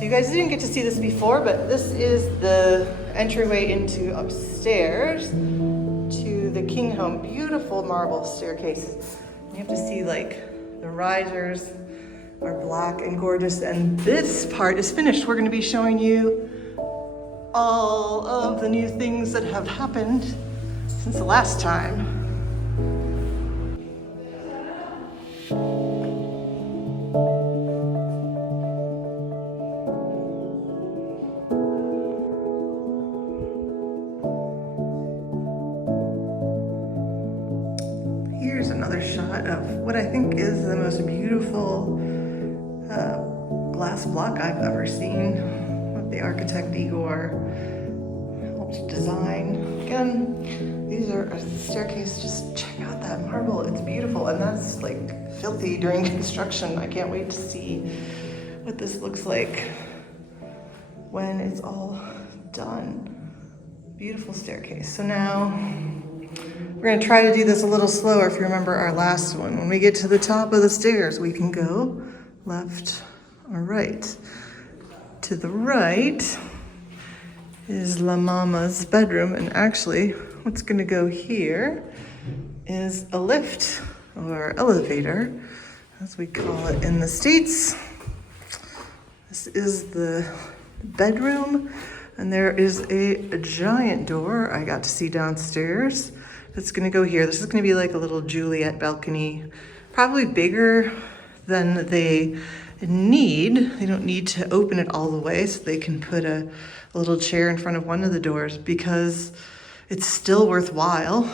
So you guys didn't get to see this before, but this is the entryway into upstairs to the king home. Beautiful marble staircase. You have to see like the risers are black and gorgeous, and this part is finished. We're going to be showing you all of the new things that have happened since the last time. Here's another shot of what I think is the most beautiful glass block I've ever seen. What the architect Igor helped design. Again, these are a staircase. Just check out that marble. It's beautiful, and that's like filthy during construction. I can't wait to see what this looks like when it's all done. Beautiful staircase. So now we're going to try to do this a little slower if you remember our last one. When we get to the top of the stairs, we can go left or right. To the right is La Mama's bedroom, and actually what's going to go here is a lift or elevator, as we call it in the States. This is the bedroom, and there is a giant door I got to see downstairs. That's gonna go here. This is gonna be like a little Juliet balcony, probably bigger than they need. They don't need to open it all the way, so they can put a little chair in front of one of the doors, because it's still worthwhile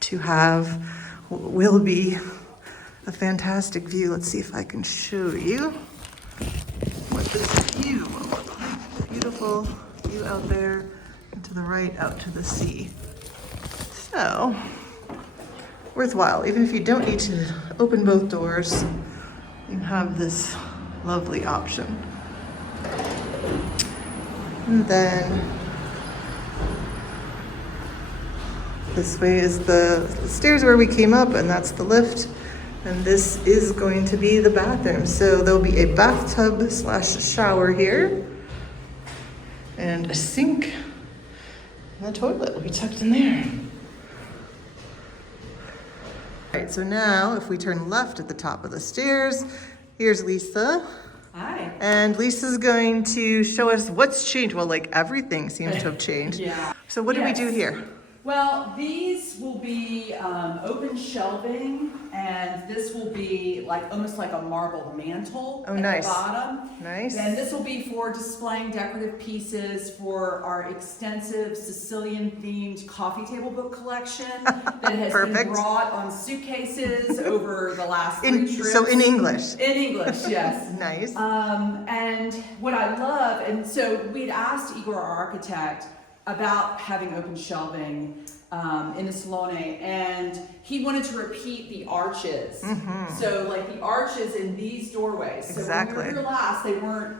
to have what will be a fantastic view. Let's see if I can show you what this view will look like. Beautiful view out there, and to the right out to the sea. So, worthwhile. Even if you don't need to open both doors, you have this lovely option. And then this way is the stairs where we came up, and that's the lift. And this is going to be the bathroom. So there'll be a bathtub / shower here, and a sink, and the toilet will be tucked in there. All right, so now if we turn left at the top of the stairs, here's Lisa. Hi. And Lisa's going to show us what's changed. Well, like everything seems to have changed. Yeah. So what do we do here? Well, these will be open shelving, and this will be like almost like a marble mantle at the bottom. Nice. And this will be for displaying decorative pieces for our extensive Sicilian-themed coffee table book collection that has been brought on suitcases over the last 3 trips. So in English? In English, yes. Nice. And what I love, and so we'd asked Igor, our architect, about having open shelving in the Salon, and he wanted to repeat the arches. Mm-hmm. So like the arches in these doorways. Exactly. So when we were here last,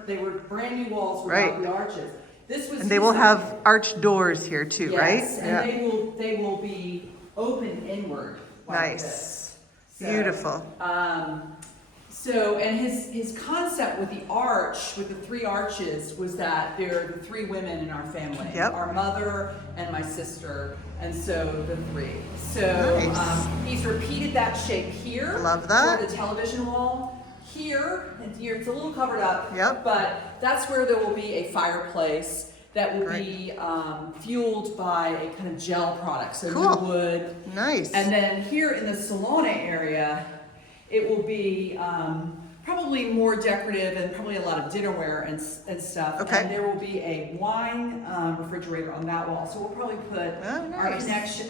they were brand new walls without the arches. This was, and they will have arched doors here too, right? Yes, and they will be open inward. Like nice. So, beautiful. So, and his concept with the arch, with the 3 arches, was that there are the 3 women in our family. Yep. Our mother and my sister, and so the 3. So nice. He's repeated that shape here. Love that. For the television wall. Here, it's a little covered up. Yep. But that's where there will be a fireplace that will be fueled by a kind of gel product. So cool. wood. Nice. And then here in the Salon area, it will be probably more decorative and probably a lot of dinnerware and stuff. Okay. And there will be a wine refrigerator on that wall. So we'll probably put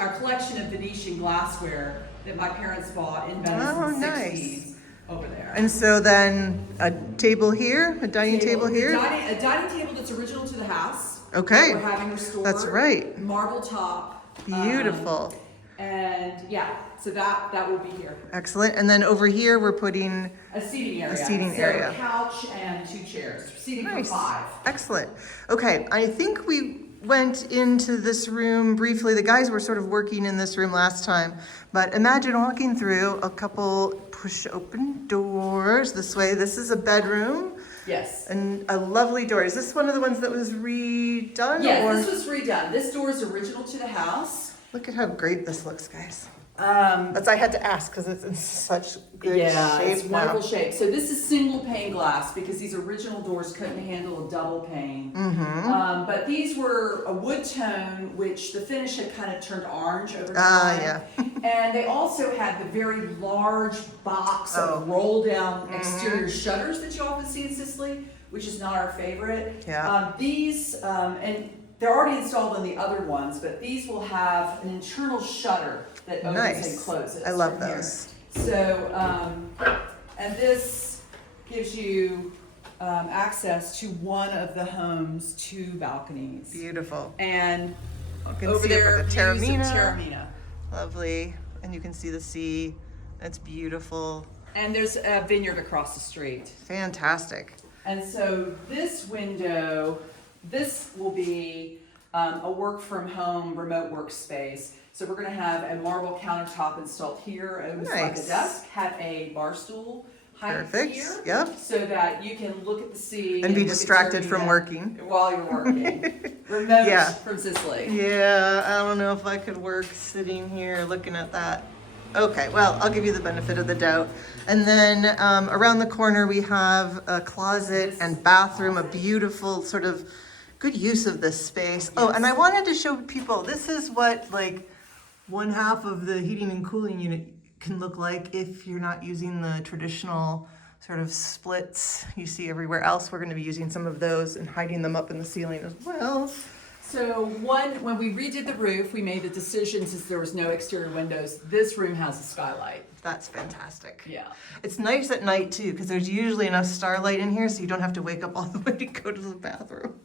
our collection of Venetian glassware that my parents bought in Venice in the 60s over there. And so then a table here, a dining table here? A dining table that's original to the house. Okay. That we're having restored. That's right. Marble top. Beautiful. And yeah, so that will be here. Excellent. And then over here we're putting a seating area. area. A couch and 2 chairs. Seating for 5. Excellent. Okay, I think we went into this room briefly. The guys were sort of working in this room last time, but imagine walking through a couple push open doors this way. This is a bedroom. Yes. And a lovely door. Is this one of the ones that was redone? Yes, or? this was redone. This door is original to the house. Look at how great this looks, guys. Um, I had to ask because it's in such good yeah, shape it's wonderful shape. So this is single pane glass because these original doors couldn't handle a double pane. But these were a wood tone, which the finish had kind of turned orange over time. Yeah. And they also had the very large box of roll down exterior shutters that you often see in Sicily, which is not our favorite. Yeah. These, and they're already installed in the other ones, but these will have an internal shutter that opens and closes. I love from those. Here. So, and this gives you access to one of the home's 2 balconies. Beautiful. And You can over see there, it with the views of Taormina. Taormina. Lovely. And you can see the sea. It's beautiful. And there's a vineyard across the street. Fantastic. And so this window, this will be a work from home remote workspace. So we're going to have a marble countertop installed here. It's like a desk, have a bar stool height here. Yep. So that you can look at the sea. And be distracted from working. While you're working. Remote from Sicily. Yeah, I don't know if I could work sitting here looking at that. Okay, well, I'll give you the benefit of the doubt. And then around the corner we have a closet and bathroom, a beautiful sort of good use of this space. Yes. Oh, and I wanted to show people, this is what like 1/2 of the heating and cooling unit can look like if you're not using the traditional sort of splits you see everywhere else. We're going to be using some of those and hiding them up in the ceiling as well. So when we redid the roof, we made the decision, since there was no exterior windows, this room has a skylight. That's fantastic. Yeah. It's nice at night too, because there's usually enough starlight in here so you don't have to wake up all the way to go to the bathroom.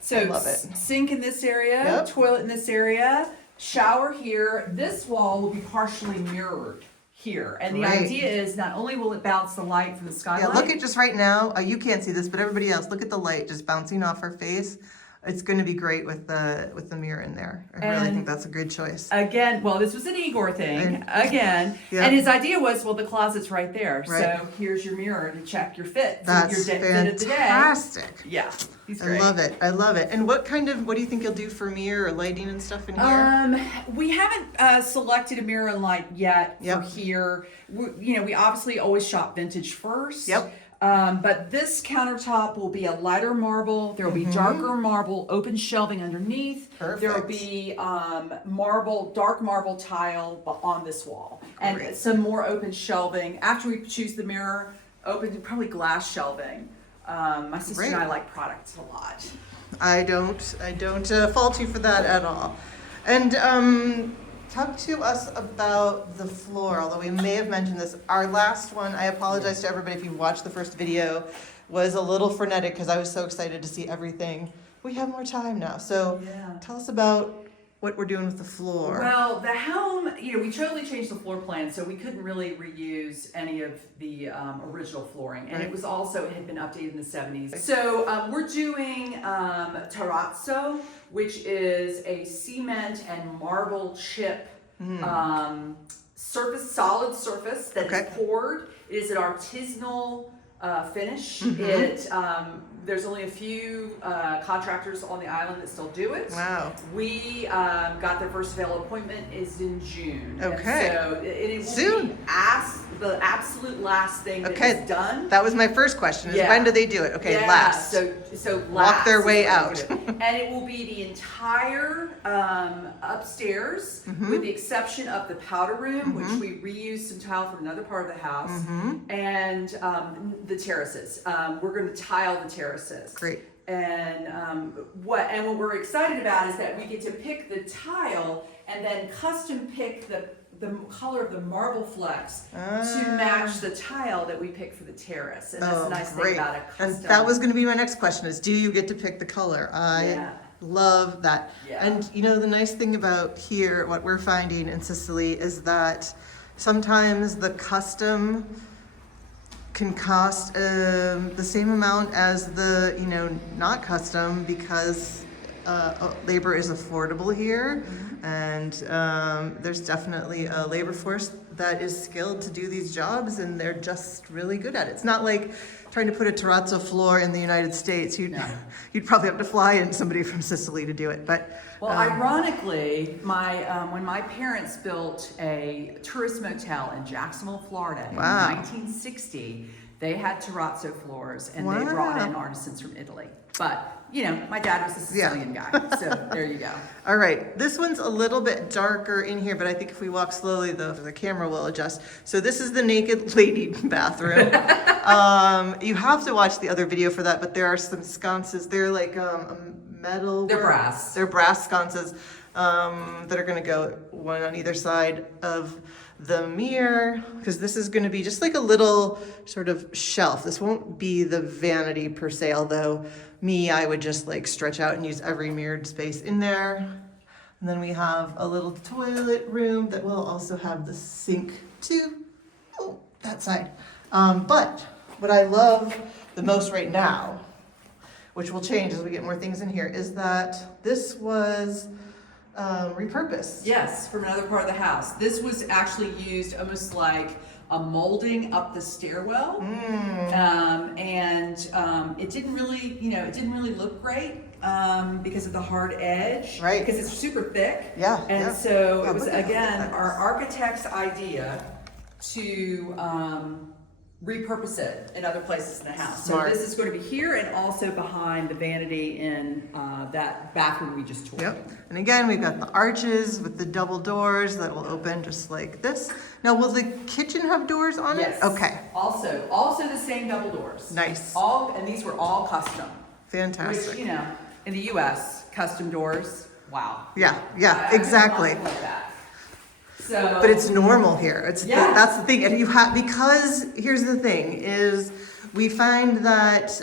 So I love it. Sink in this area, toilet in this area, shower here. This wall will be partially mirrored here. And the idea is not only will it bounce the light from the skylight. Yeah, look at just right now, you can't see this, but everybody else, look at the light just bouncing off her face. It's going to be great with the mirror in there. I really think that's a good choice. Again, well, this was an Igor thing, and his idea was, well, the closet's right there, so here's your mirror to check your fit. That's your fit of the day. Fantastic. Yeah, he's great. I love it. And what do you think you'll do for mirror or lighting and stuff in here? We haven't selected a mirror and light yet for here. We obviously always shop vintage first. Yep. But this countertop will be a lighter marble. There will be darker marble, open shelving underneath. Perfect. There will be dark marble tile on this wall. And some more open shelving. After we choose the mirror, probably glass shelving. My sister and I like products a lot. I don't fault you for that at all. And talk to us about the floor, although we may have mentioned this. Our last one, I apologize to everybody if you watched the first video, was a little frenetic because I was so excited to see everything. We have more time now, so tell us about what we're doing with the floor. Well, the home, we totally changed the floor plan, so we couldn't really reuse any of the original flooring. And it was also, it had been updated in the 70s. So we're doing Terrace, which is a cement and marble chip solid surface that is poured. It is an artisanal finish. There's only a few contractors on the island that still do it. Wow. We got their first available appointment is in June. Okay. And so it will soon. Be the absolute last thing that is done. That was my first question, is when do they do it? Okay, last. So last. Walk their way out. And it will be the entire upstairs, with the exception of the powder room, which we reused some tile from another part of the house, and the terraces. We're going to tile the terraces. Great. And what we're excited about is that we get to pick the tile and then custom pick the color of the marble flecks to match the tile that we pick for the terrace. And that's the nice thing about it. And that was going to be my next question, is do you get to pick the color? I love that. Yeah. And the nice thing about here, what we're finding in Sicily, is that sometimes the custom can cost the same amount as the not custom, because labor is affordable here, and there's definitely a labor force that is skilled to do these jobs, and they're just really good at it. It's not like trying to put a terrazzo floor in the United States. You'd probably have to fly in somebody from Sicily to do it. But well, ironically, when my parents built a tourist motel in Jacksonville, Florida in 1960, they had terrazzo floors, and they brought in artisans from Italy. But you know, my dad was a Sicilian guy, so there you go. All right, this one's a little bit darker in here, but I think if we walk slowly, the camera will adjust. So this is the naked lady bathroom. You have to watch the other video for that, but there are some sconces. They're like metal. They're brass. They're brass sconces that are going to go one on either side of the mirror, because this is going to be just like a little sort of shelf. This won't be the vanity per se, although I would just like stretch out and use every mirrored space in there. And then we have a little toilet room that will also have the sink too. Oh, that side. But what I love the most right now, which will change as we get more things in here, is that this was repurposed. Yes, from another part of the house. This was actually used almost like a molding up the stairwell, and it didn't really look great because of the hard edge, right? Because it's super thick. Yeah. And so it was again our architect's idea to repurpose it in other places in the house. Smart. So this is going to be here and also behind the vanity in that bathroom we just toured. Yep. And again, we've got the arches with the double doors that will open just like this. Now, will the kitchen have doors on Yes. it? Okay. Also the same double doors. Nice. And these were all custom. Fantastic. Which, you know, in the U.S., custom doors, wow. Yeah, I exactly. like that. So, but it's normal here. That's the thing. And you have, because here's the thing is we find that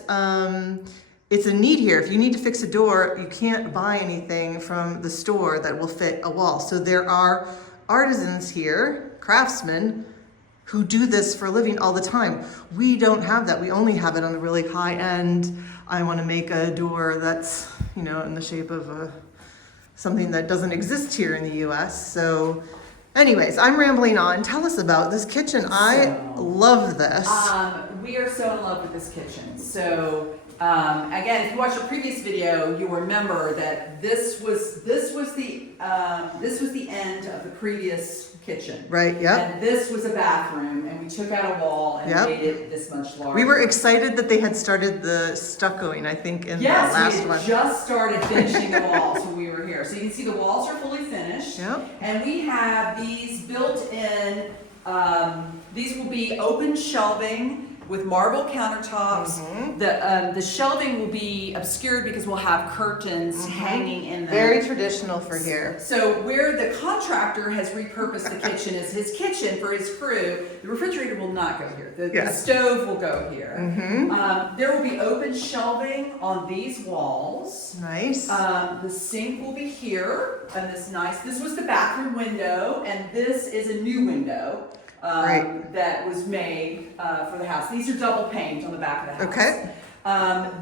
it's a need here. If you need to fix a door, you can't buy anything from the store that will fit a wall. So there are artisans here, craftsmen, who do this for a living all the time. We don't have that. We only have it on a really high end. I want to make a door that's, you know, in the shape of something that doesn't exist here in the US. So anyways, I'm rambling on. Tell us about this kitchen. I love this. We are so in love with this kitchen. So again, if you watched our previous video, you'll remember that this was the end of the previous kitchen. Right. Yeah. And this was a bathroom, and we took out a wall and made it this much larger. We were excited that they had started the stuccoing, I think, in the last one. Yes, we just started finishing the walls when we were here. So you can see the walls are fully finished. Yep. And we have these built in, these will be open shelving with marble countertops. The shelving will be obscured because we'll have curtains hanging in them. Very traditional for here. So where the contractor has repurposed the kitchen as his kitchen for his crew, the refrigerator will not go here. The stove will go here. There will be open shelving on these walls. Nice. The sink will be here, and this was the bathroom window, and this is a new window. That was made for the house. These are double paned on the back of the house. Okay.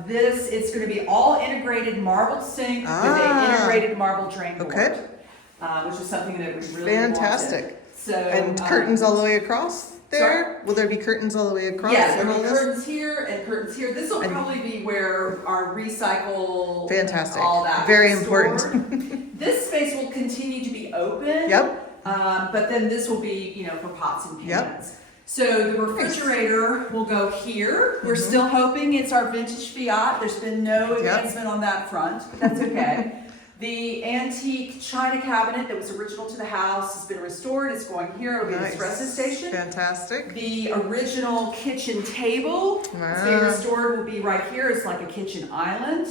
It's going to be all integrated marble sink with an integrated marble drain board, which is something that we really fantastic. wanted. So and curtains all the way across there? Sorry? Will there be curtains all the way across? Yes, there will be curtains here and curtains here. This will probably be where our recycle, fantastic, all that very stored. important. This space will continue to be open. Yep. But then this will be, you know, for pots and pans. So the refrigerator will go here. We're still hoping it's our vintage Fiat. There's been no advancement on that front, but that's okay. The antique china cabinet that was original to the house has been restored. It's going here. It'll be the espresso station. Fantastic. The original kitchen table that's being restored will be right here. It's like a kitchen island.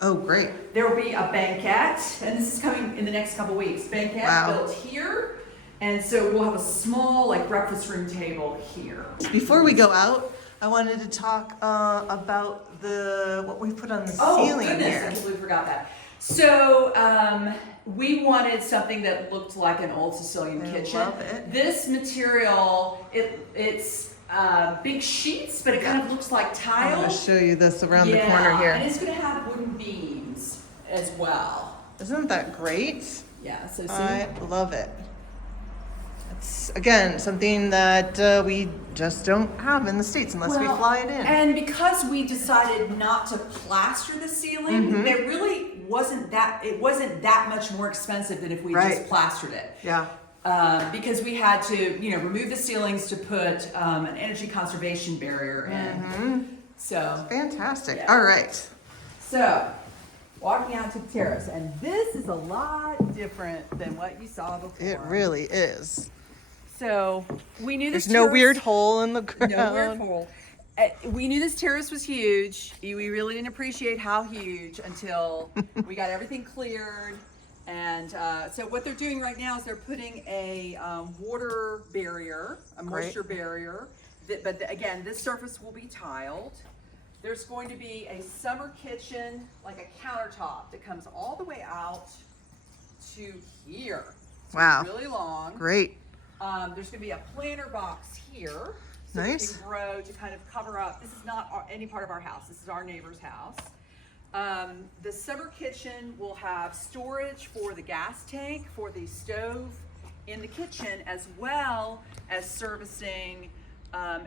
Oh, great. There will be a banquette, and this is coming in the next couple weeks. Banquette built here, and so we'll have a small, like, breakfast room table here. Before we go out, I wanted to talk about what we put on the ceiling here. I completely forgot that. So we wanted something that looked like an old Sicilian kitchen. Love it. This material, it's big sheets, but it kind of looks like tile. I'm going to show you this around the corner here. And it's going to have wooden beams as well. Isn't that great? Yeah, so I love it. It's, again, something that we just don't have in the States unless we fly it in. And because we decided not to plaster the ceiling, it really wasn't that much more expensive than if we just plastered it. Yeah. Because we had to, remove the ceilings to put an energy conservation barrier in. So Fantastic. Yeah. All right. So, walking out to the terrace, and this is a lot different than what you saw before. It really is. So we knew this. There's no weird hole in the ground. No weird hole. We knew this terrace was huge. We really didn't appreciate how huge until we got everything cleared. And so what they're doing right now is they're putting a water barrier, a moisture barrier. But again, this surface will be tiled. There's going to be a summer kitchen, like a countertop that comes all the way out to here. So Wow. It's really long. Great. There's going to be a planter box here. So Nice. we can grow to kind of cover up. This is not any part of our house. This is our neighbor's house. The summer kitchen will have storage for the gas tank, for the stove in the kitchen, as well as servicing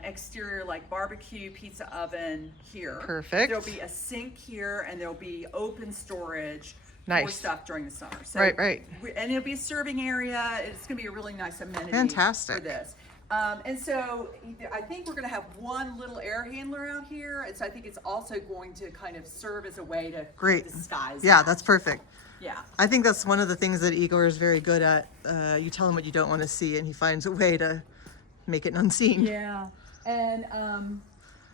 exterior like barbecue, pizza oven here. Perfect. There'll be a sink here, and there'll be open storage for Nice. stuff during the summer. So Right. and it'll be a serving area. It's going to be a really nice amenity Fantastic. for this. And so I think we're going to have one little air handler out here. And so I think it's also going to kind of serve as a way to disguise Yeah, that. that's perfect. Yeah. I think that's one of the things that Igor is very good at. You tell him what you don't want to see, and he finds a way to make it unseen. Yeah. And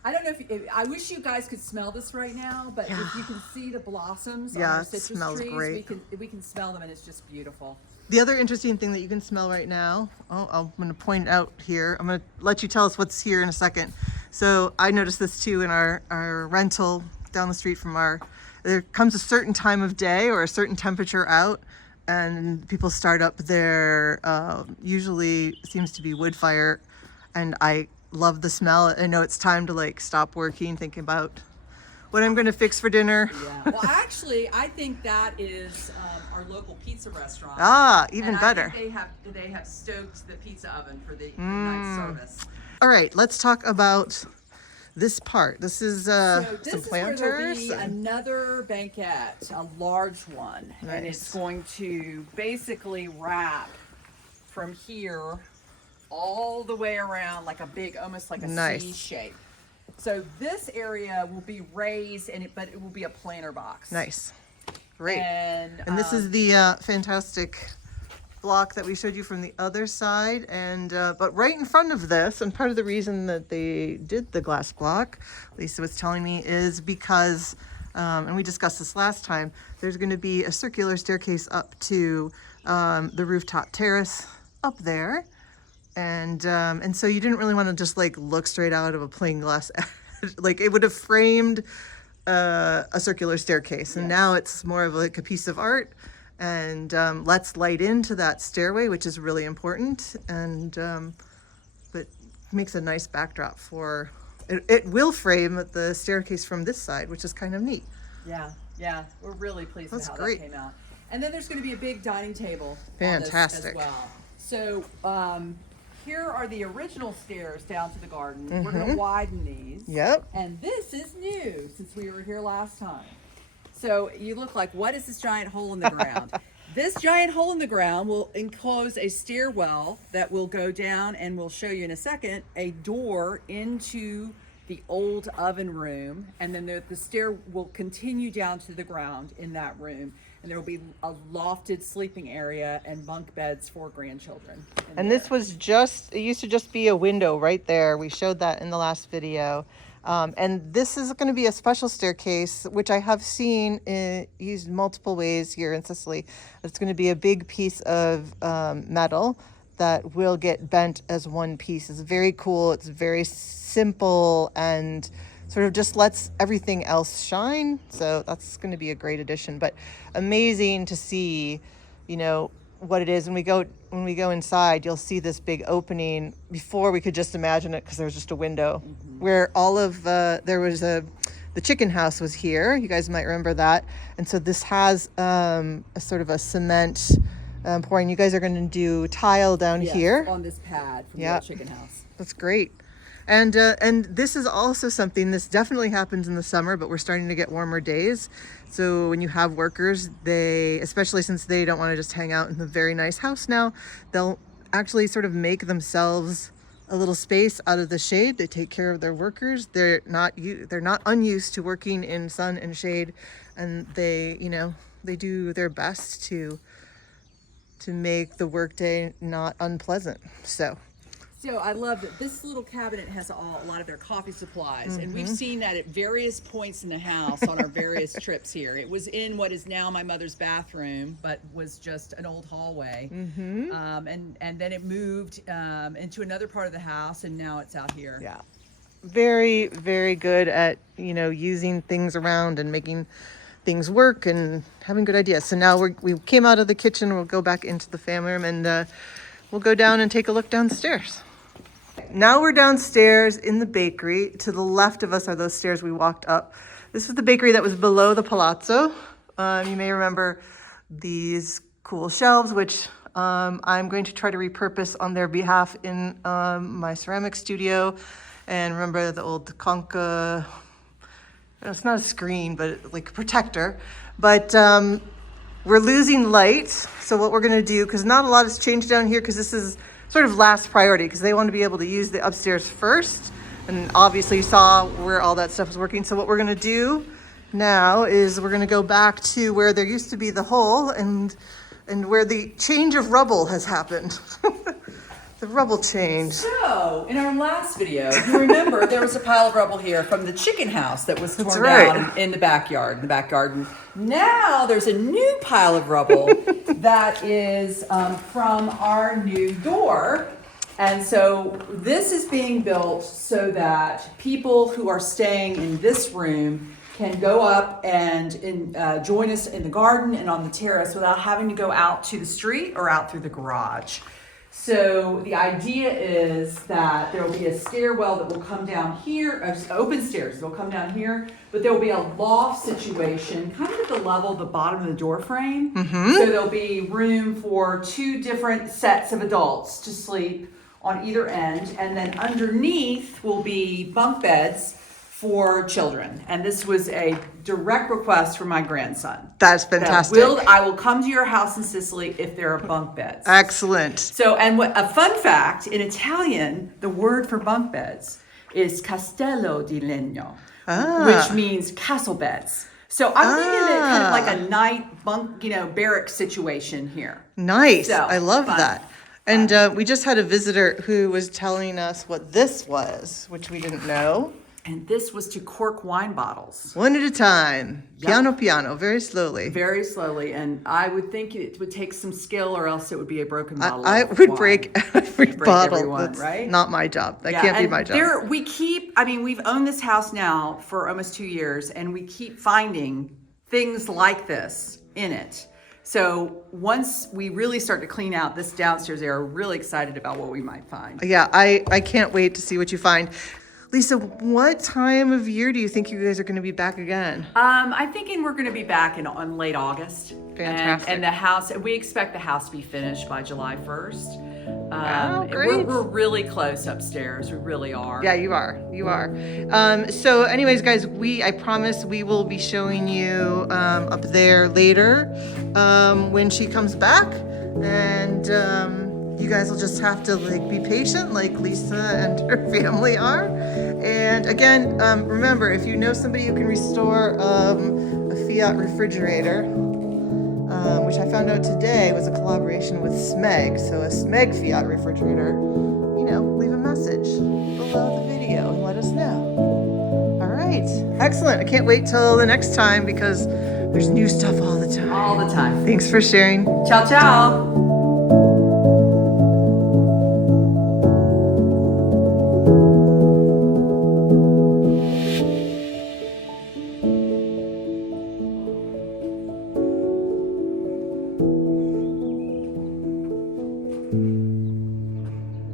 I don't know if I wish you guys could smell this right now, but if you can see the blossoms on our it citrus smells trees, great. we can smell them, and it's just beautiful. The other interesting thing that you can smell right now, I'm going to point out here. I'm going to let you tell us what's here in a second. So I noticed this too in our rental down the street from there comes a certain time of day or a certain temperature out, and people start up their, usually seems to be wood fire, and I love the smell. I know it's time to stop working, thinking about what I'm going to fix for dinner. Yeah. Well, actually, I think that is our local pizza restaurant. Even and better. I think they have stoked the pizza oven for the nice service. All right, let's talk about this part. This is So some this is planters. where there'll be another banquette, a large one, and Nice. it's going to basically wrap from here all the way around like a big, almost like a Nice. C shape. So this area will be raised, but it will be a planter box. Nice. Great. And this is the fantastic block that we showed you from the other side. And but right in front of this, and part of the reason that they did the glass block, Lisa was telling me, is because, and we discussed this last time, there's going to be a circular staircase up to the rooftop terrace up there. And so you didn't really want to just look straight out of a plain glass. It would have framed a circular staircase, and now it's more of a piece of art, and lets light into that stairway, which is really important, and but makes a nice backdrop for it. It will frame the staircase from this side, which is kind of neat. Yeah, we're really pleased with how great. that came out. And then there's going to be a big dining table Fantastic. on this as well. So here are the original stairs down to the garden. We're going to widen these. Yep. And this is new since we were here last time. So you look like, what is this giant hole in the ground? This giant hole in the ground will enclose a stairwell that will go down, and we'll show you in a second, a door into the old oven room. And then the stair will continue down to the ground in that room. And there will be a lofted sleeping area and bunk beds for grandchildren. And this was it used to just be a window right there. We showed that in the last video. And this is going to be a special staircase, which I have seen used multiple ways here in Sicily. It's going to be a big piece of metal that will get bent as one piece. It's very cool. It's very simple and sort of just lets everything else shine. So that's going to be a great addition, but amazing to see, what it is. When we go inside, you'll see this big opening. Before, we could just imagine it because there was just a window where all of there was the chicken house was here. You guys might remember that. And so this has a sort of a cement pouring. You guys are going to do tile down here. on this pad from Yeah. the chicken house. That's great. And this is also something, this definitely happens in the summer, but we're starting to get warmer days. So when you have workers, they, especially since they don't want to just hang out in the very nice house now, they'll actually sort of make themselves a little space out of the shade. They take care of their workers. They're not unused to working in sun and shade, and they, you know, they do their best to make the workday not unpleasant. So I love that this little cabinet has a lot of their coffee supplies, and we've seen that at various points in the house on our various trips here. It was in what is now my mother's bathroom, but was just an old hallway. And then it moved into another part of the house, and now it's out here. yeah, very, very good at, you know, using things around and making things work and having good ideas. So now we came out of the kitchen. We'll go back into the family room, and we'll go down and take a look downstairs. Now we're downstairs in the bakery. To the left of us are those stairs we walked up. This was the bakery that was below the palazzo. You may remember these cool shelves, which I'm going to try to repurpose on their behalf in my ceramic studio. And remember the old concha, it's not a screen, but like a protector. But we're losing light. So what we're gonna do, because not a lot has changed down here, because this is sort of last priority, because they want to be able to use the upstairs first. And obviously you saw where all that stuff was working. So what we're gonna do now is we're gonna go back to where there used to be the hole and where the change of rubble has happened. The rubble change. So, in our last video, you remember there was a pile of rubble here from the chicken house that was torn right. down in the backyard, in the back garden. Now there's a new pile of rubble that is from our new door. And so this is being built so that people who are staying in this room can go up and join us in the garden and on the terrace without having to go out to the street or out through the garage. So the idea is that there will be a stairwell that will come down here, open stairs, they'll come down here, but there will be a loft situation kind of at the level of the bottom of the door frame. So there'll be room for 2 different sets of adults to sleep on either end, and then underneath will be bunk beds for children. And this was a direct request from my grandson. That's fantastic. I will come to your house in Sicily if there are bunk beds. Excellent. So, and a fun fact, in Italian, the word for bunk beds is castello di legno, which means castle beds. So I'm thinking it kind of like a night bunk, barrack situation here. Nice. So, I love fun. that. And we just had a visitor who was telling us what this was, which we didn't know. And this was to cork wine bottles. One at a time, piano piano, very slowly. Very slowly, and I would think it would take some skill, or else it would be a broken bottle. I of would wine. break every bottle. Everyone, That's right? not my job. That can't be my job. We've owned this house now for almost 2 years, and we keep finding things like this in it. So once we really start to clean out this downstairs area, we're really excited about what we might find. Yeah, I can't wait to see what you find. Lisa, what time of year do you think you guys are going to be back again? I'm thinking we're going to be back on late August. Fantastic. And the house, we expect the house to be finished by July 1st. Wow, great. We're really close upstairs. We really are. Yeah, you are. You are. So anyways, guys, I promise we will be showing you up there later when she comes back. And you guys will just have to be patient like Lisa and her family are. And again, remember, if you know somebody who can restore a Fiat refrigerator, which I found out today was a collaboration with Smeg. So a Smeg Fiat refrigerator, leave a message below the video and let us know. All right. Excellent. I can't wait till the next time because there's new stuff all the time. All the time. Thanks for sharing. Ciao, ciao.